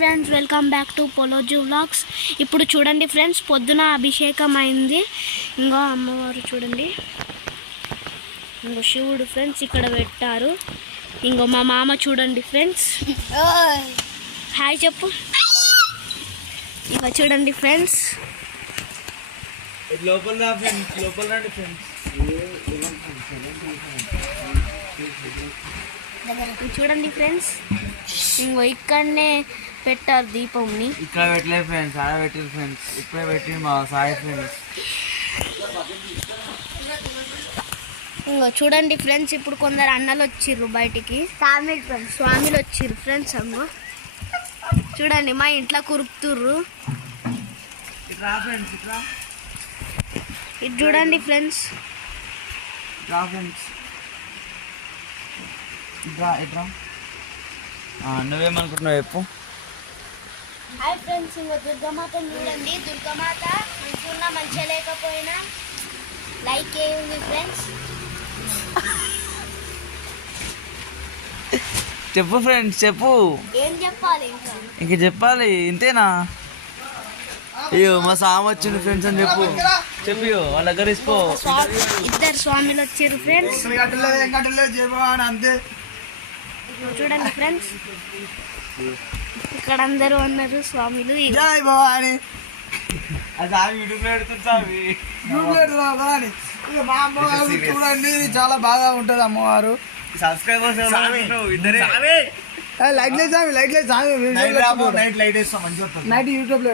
Friends welcome back to పొలోజీ vlogs. ఇప్పుడు చూడండి ఫ్రెండ్స్, పొద్దున అభిషేకం అయింది. ఇంకో అమ్మవారు చూడండి, ఇంకో శివుడు ఫ్రెండ్స్ ఇక్కడ పెట్టారు. ఇంకో మా మామ చూడండి ఫ్రెండ్స్, హాయ్ చెప్పు. ఇంకా చూడండి ఫ్రెండ్స్, చూడండి ఫ్రెండ్స్, ఇంకో ఇక్కడనే పెట్టారు దీపంని. ఇక్కడ పెట్టలేదు ఫ్రెండ్స్, ఆడ పెట్టారు ఫ్రెండ్స్. ఇప్పుడే పెట్టి మా సాయి ఫ్రెండ్స్. ఇంకో చూడండి ఫ్రెండ్స్, ఇప్పుడు కొందరు అన్నలు వచ్చిర్రు బయటికి, స్వామిలు వచ్చిర్రు ఫ్రెండ్స్. అంగో చూడండి, మా ఇంట్లో కురుకుతుర్రు. ఇట్లా ఫ్రెండ్స్, ఇది చూడండి ఫ్రెండ్స్, ఇట్లా నువ్వేమనుకుంటున్నావు చెప్పు. హాయ్ ఫ్రెండ్స్, ఇంకో దుర్గమాతను చూడండి. దుర్గమాత మంచిగా మంచిగా లేకపోయినా లైక్ చేయండి ఫ్రెండ్స్. చెప్పు ఫ్రెండ్స్, చెప్పు. ఏం చెప్పాలి ఇంక చెప్పాలి, ఇంతేనా? అయ్యో మా సామ వచ్చింది ఫ్రెండ్స్ అని చెప్పు. చెప్పు వాళ్ళ దగ్గర ఇసుకో. ఇద్దరు స్వామిలు వచ్చారు ఫ్రెండ్స్. చూడండి ఫ్రెండ్స్, ఇక్కడ అందరూ ఉన్నారు స్వామిలు. చూడండి, చాలా బాగా ఉంటది అమ్మవారు. సబ్స్క్రైబర్స్ లైట్ లేదు, లైట్ లేదు, నైట్ యూట్యూబ్ లో